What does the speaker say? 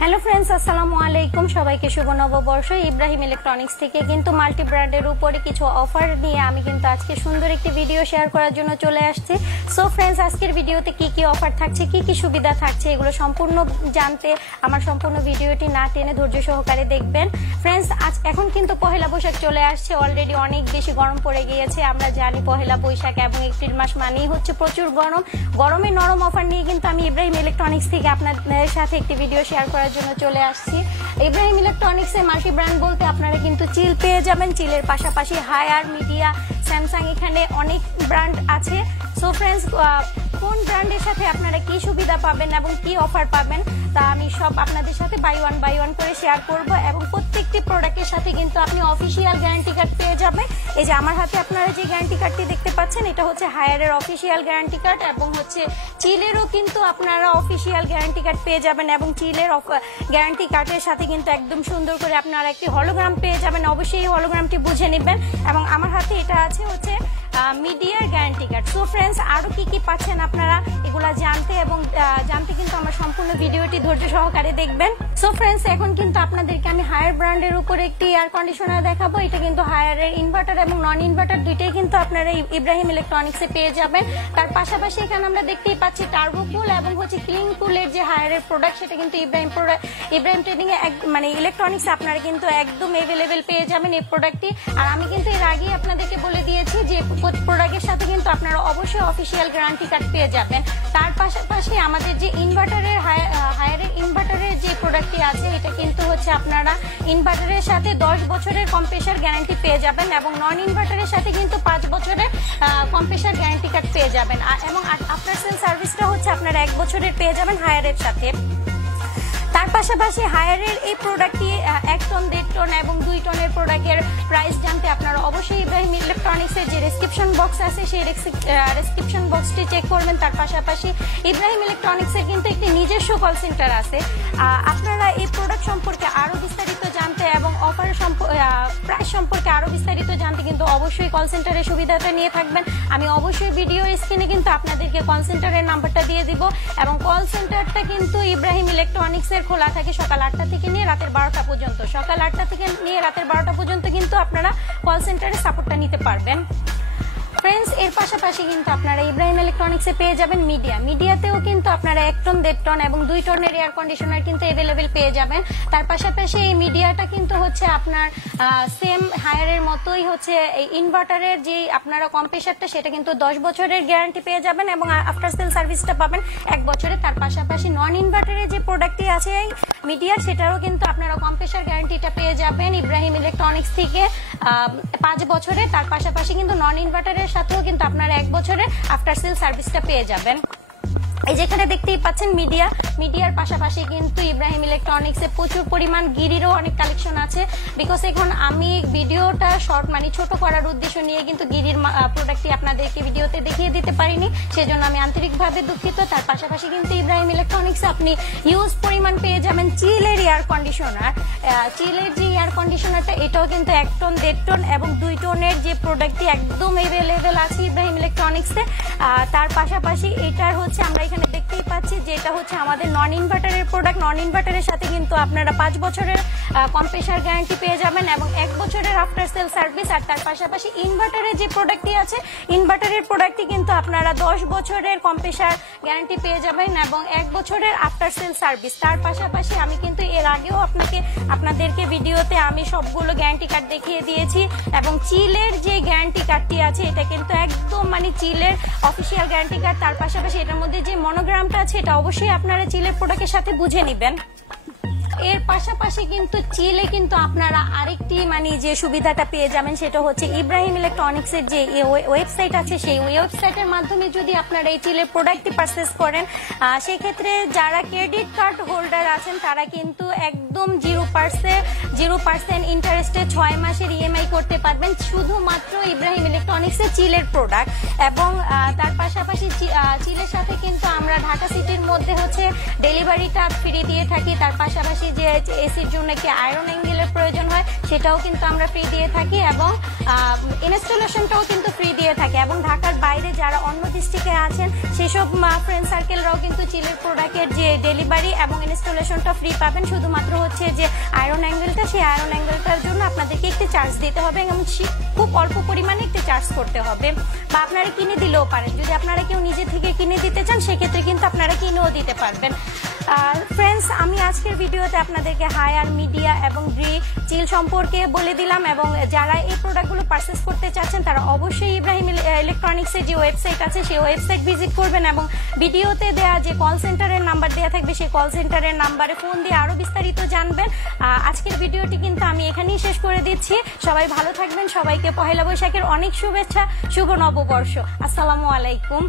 Hello friends, আসসালামু আলাইকুম। সবাইকে শুভ নববর্ষ। ইব্রাহিম ইলেকট্রনিক্স থেকে কিন্তু মাল্টি ব্র্যান্ডের উপরে কিছু অফার নিয়ে আমি কিন্তু আজকে সুন্দর একটি ভিডিও শেয়ার করার জন্য চলে আসছি। সো ফ্রেন্ডস, আজকের ভিডিওতে কি কি অফার থাকছে, কি কি সুবিধা থাকছে, এগুলো সম্পূর্ণ জানতে আমার সম্পূর্ণ ভিডিওটি না টেনে ধৈর্য সহকারে দেখবেন। ফ্রেন্ডস, এখন কিন্তু পহেলা বৈশাখ চলে আসছে। অলরেডি অনেক বেশি গরম পড়ে গিয়েছে। আমরা জানি পহেলা বৈশাখ এবং এপ্রিল মাস মানেই হচ্ছে প্রচুর গরম। গরমে নরম অফার নিয়ে কিন্তু আমি ইব্রাহিম ইলেকট্রনিক্স থেকে আপনাদের সাথে একটি ভিডিও শেয়ার করার জন্য চলে আসছি। ইব্রাহিম ইলেকট্রনিক্স এর মাল্টি ব্র্যান্ড বলতে আপনারা কিন্তু চিল পেয়ে যাবেন। চিলের পাশাপাশি হায়ার, মিডিয়া, স্যামসাং, এখানে অনেক ব্র্যান্ড আছে। সো ফ্রেন্ডস, কোন ব্র্যান্ডের সাথে আপনারা কি সুবিধা পাবেন এবং কি অফার পাবেন তা আমি সব আপনাদের সাথে বাই ওয়ান করে শেয়ার করব। এবং প্রত্যেকটি প্রোডাক্টের সাথে কিন্তু আপনি অফিসিয়াল গ্যারান্টি কার্ড পেয়ে যাবেন। এই যে আমার হাতে আপনারা যে গ্যারান্টি কার্ডটি দেখতে পাচ্ছেন, এটা হচ্ছে হায়ারের অফিসিয়াল গ্যারান্টি কার্ড এবং হচ্ছে চিলেরও কিন্তু আপনারা অফিসিয়াল গ্যারান্টি কার্ড পেয়ে যাবেন। এবং চিলের গ্যারান্টি কার্ডের সাথে কিন্তু একদম সুন্দর করে আপনারা একটি হলোগ্রাম পেয়ে যাবেন। অবশ্যই এই হলোগ্রামটি বুঝে নেবেন। এবং আমার হাতে এটা আছে হচ্ছে মিডিয়ার গ্যারান্টি কার্ড। সো ফ্রেন্ডস, আরো কি কি পাচ্ছেন আপনারা এগুলা জানতে কিন্তু আমার সম্পূর্ণ ভিডিওটি ধৈর্য সহকারে দেখবেন। সো ফ্রেন্ডস, এখন কিন্তু আপনাদেরকে আমি হায়ার ব্র্যান্ডের উপর একটি এয়ার কন্ডিশনার দেখাবো। এটা কিন্তু হায়ারের ইনভার্টার এবং নন ইনভার্টার দুইটাই কিন্তু আপনারা ইব্রাহিম ইলেকট্রনিক্সে পেয়ে যাবেন। তার পাশাপাশি এখানে আমরা দেখতেই পাচ্ছি টার্বো কুল এবং হচ্ছে ক্লিন কুলের যে হায়ারের প্রোডাক্ট, সেটা কিন্তু ইব্রাহিম ট্রেডিং এ মানে ইলেকট্রনিক্স আপনারা কিন্তু একদম এভেলেবেল পেয়ে যাবেন এই প্রোডাক্টটি। আর আমি কিন্তু এর আগেই আপনাদেরকে বলে দিয়েছি যে প্রোডাক্টের সাথে কিন্তু আপনারা অবশ্যই অফিসিয়াল গ্যারান্টি কার্ড পেয়ে যাবেন। তার পাশাপাশি আমাদের যে ইনভার্টারের হায়ারের ইনভার্টারের যে প্রোডাক্টটি আছে, এটা কিন্তু হচ্ছে আপনারা ইনভার্টারের সাথে 10 বছরের কম্প্রেসার গ্যারান্টি পেয়ে যাবেন এবং নন ইনভার্টারের সাথে কিন্তু 5 বছরের কম্প্রেসার গ্যারান্টি কার্ড পেয়ে যাবেন। এবং আফটার সেল সার্ভিসটা হচ্ছে আপনারা 1 বছরের পেয়ে যাবেন হায়ারের সাথে। তার পাশাপাশি হায়ারের এই প্রোডাক্টটি 1 টন, 1.5 টন এবং 2 টনের প্রোডাক্টের প্রাইস জানতে আপনারা অবশ্যই ইব্রাহিম ইলেকট্রনিক্সের যে ডেসক্রিপশন বক্স আছে সেই ডেসক্রিপশন বক্সটি চেক করবেন। তার পাশাপাশি ইব্রাহিম ইলেকট্রনিক্সের কিন্তু একটি নিজস্ব কল সেন্টার আছে। আপনারা এই প্রোডাক্ট সম্পর্কে আরো বিস্তারিত জানতে এবং অফার প্রাইস সম্পর্কে আরো বিস্তারিত জানতে কিন্তু অবশ্যই কল সেন্টারের সুবিধাটা নিয়ে থাকবেন। আমি অবশ্যই ভিডিওর স্ক্রিনে কিন্তু আপনাদেরকে কল সেন্টারের নাম্বারটা দিয়ে দিব। এবং কল সেন্টারটা কিন্তু ইব্রাহিম ইলেকট্রনিক্স এর খোলা থাকে সকাল 8টা থেকে নিয়ে রাতের 12টা পর্যন্ত। সকাল 8টা থেকে নিয়ে রাতের 12টা পর্যন্ত কিন্তু আপনারা কল সেন্টারের সাপোর্টটা নিতে পারবেন। ফ্রেন্ডস, এর পাশাপাশি কিন্তু আপনারা ইব্রাহিম ইলেকট্রনিক্সে পেয়ে যাবেন মিডিয়াতেও কিন্তু আপনারা 1 টন, 1.5 টন এবং 2 টনের এয়ার কন্ডিশনার কিন্তু এভেলেবেল পেয়ে যাবেন। তার পাশাপাশি এই মিডিয়াটা কিন্তু হচ্ছে আপনার সেম হায়ারের মতোই হচ্ছে এই ইনভার্টারের যে আপনারা কম্প্রেসারটা, সেটা কিন্তু 10 বছরের গ্যারান্টি পেয়ে যাবেন এবং আফটার সেল সার্ভিসটা পাবেন 1 বছরে। তার পাশাপাশি নন ইনভার্টারের যে প্রোডাক্টটি আছে মিডিয়ার, সেটারও কিন্তু আপনারা কম্প্রেসার গ্যারান্টিটা পেয়ে যাবেন ইব্রাহিম ইলেকট্রনিক্স থেকে 5 বছরে। তার পাশাপাশি কিন্তু নন ইনভার্টারের সাথেও কিন্তু আপনারা 1 বছরে আফটার সেল সার্ভিসটা পেয়ে যাবেন। এই যেখানে দেখতেই পাচ্ছেন মিডিয়ার পাশাপাশি কিন্তু ইব্রাহিম ইলেকট্রনিক্স এ প্রচুর পরিমাণ গিরিরও অনেক কালেকশন আছে। বিকজ এখন আমি ভিডিওটা শর্ট মানে ছোট করার উদ্দেশ্য নিয়ে কিন্তু গিরির প্রোডাক্টটি আপনাদেরকে ভিডিওতে দেখিয়ে দিতে পারিনি, সেজন্য আমি আন্তরিকভাবে দুঃখিত। তার পাশাপাশি কিন্তু ইব্রাহিম ইলেকট্রনিক্স আপনি হিউজ পরিমাণ পেয়ে যাবেন চিলের এয়ার কন্ডিশনার। চিলের যে এয়ার কন্ডিশনারটা, এটাও কিন্তু 1 টন, 1.5 টন এবং 2 টনের যে প্রোডাক্টটি একদম এভেলেবেল আছে ইব্রাহিম ইলেকট্রনিক্সে। তার পাশাপাশি এটার হচ্ছে আমরা এখানে দেখতেই পাচ্ছি যে এটা হচ্ছে আমাদের নন ইনভার্টারের প্রোডাক্ট। নন ইনভার্টারের সাথে কিন্তু আপনারা 5 বছরের কম্প্রেসার গ্যারান্টি পেয়ে যাবেন এবং 1 বছরের আফটার সেল সার্ভিস। আর তার পাশাপাশি ইনভার্টারের যে প্রোডাক্টটি আছে, ইনভার্টারের প্রোডাক্টটি কিন্তু আপনারা 10 বছরের কম্প্রেসার গ্যারান্টি পেয়ে যাবেন এবং 1 বছরের আফটার সেল সার্ভিস। তার পাশাপাশি আমি কিন্তু এর আগেও আপনাদেরকে ভিডিওতে আমি সবগুলো গ্যারান্টি কার্ড দেখিয়ে দিয়েছি। এবং চিলের যে গ্যারান্টি কার্ডটি আছে, এটা কিন্তু একদম মানে চিলের অফিসিয়াল গ্যারান্টি কার্ড। তার পাশাপাশি এটার মধ্যে যে মনোগ্রামটা আছে, এটা অবশ্যই আপনারা চিলের প্রোডাক্টের সাথে বুঝে নেবেন। এর পাশাপাশি কিন্তু চিলে কিন্তু আপনারা আরেকটি মানে যে সুবিধাটা পেয়ে যাবেন, সেটা হচ্ছে ইব্রাহিম ইলেকট্রনিক্স এর যে ওয়েবসাইট আছে, সেই ওয়েবসাইটের মাধ্যমে যদি আপনারা এই চিলের প্রোডাক্টটি পারচেজ করেন, সেক্ষেত্রে যারা ক্রেডিট কার্ড হোল্ডার আছেন তারা কিন্তু একদম 0% ইন্টারেস্টে 6 মাসের ইএমআই করতে পারবেন শুধুমাত্র ইব্রাহিম ইলেকট্রনিক্স এর চিলের প্রোডাক্ট। এবং তার পাশাপাশি চিলের সাথে কিন্তু আমরা ঢাকা সিটির মধ্যে হচ্ছে ডেলিভারিটা ফ্রি দিয়ে থাকি। তার পাশাপাশি যে এসির জন্য কি আয়রন অ্যাঙ্গেলের প্রয়োজন হয় সেটাও কিন্তু আমরা ফ্রি দিয়ে থাকি এবং ইনস্টলেশনটাও কিন্তু ফ্রি দিয়ে থাকি। এবং ঢাকার বাইরে যারা অন্য ডিস্ট্রিক্টে আছেন সেসব ফ্রেন্ড সার্কেলরাও কিন্তু চিলের প্রোডাক্টের যে ডেলিভারি এবং ইনস্টলেশনটা ফ্রি পাবেন। শুধুমাত্র হচ্ছে যে আয়রন অ্যাঙ্গেলটা, সেই আয়রন অ্যাঙ্গেলটার জন্য আপনাদেরকে একটি চার্জ দিতে হবে এবং খুব অল্প পরিমাণে একটি চার্জ করতে হবে, বা আপনারা কিনে দিলেও পারেন। যদি আপনারা কেউ নিজে থেকে কিনে দিতে চান সেক্ষেত্রে কিন্তু আপনারা কিনেও দিতে পারবেন। ফ্রেন্ডস, আমি আজকের ভিডিওতে আপনাদেরকে হায়ার, মিডিয়া এবং ব্রি চিল সম্পর্কে বলে দিলাম, এবং যারা এই প্রোডাক্টগুলো পারচেস করতে চাচ্ছেন তারা অবশ্যই ইব্রাহিম ইলেকট্রনিক্সের যে ওয়েবসাইট আছে সেই ওয়েবসাইট ভিজিট করবেন এবং ভিডিওতে দেওয়া যে কল সেন্টারের নাম্বার দেওয়া থাকবে সেই কল সেন্টারের নাম্বারে ফোন দিয়ে আরও বিস্তারিত জানবেন। আজকের ভিডিওটি কিন্তু আমি এখানেই শেষ করে দিচ্ছি। সবাই ভালো থাকবেন, সবাইকে পহেলা বৈশাখের অনেক শুভেচ্ছা, শুভ নববর্ষ। আসসালামু আলাইকুম।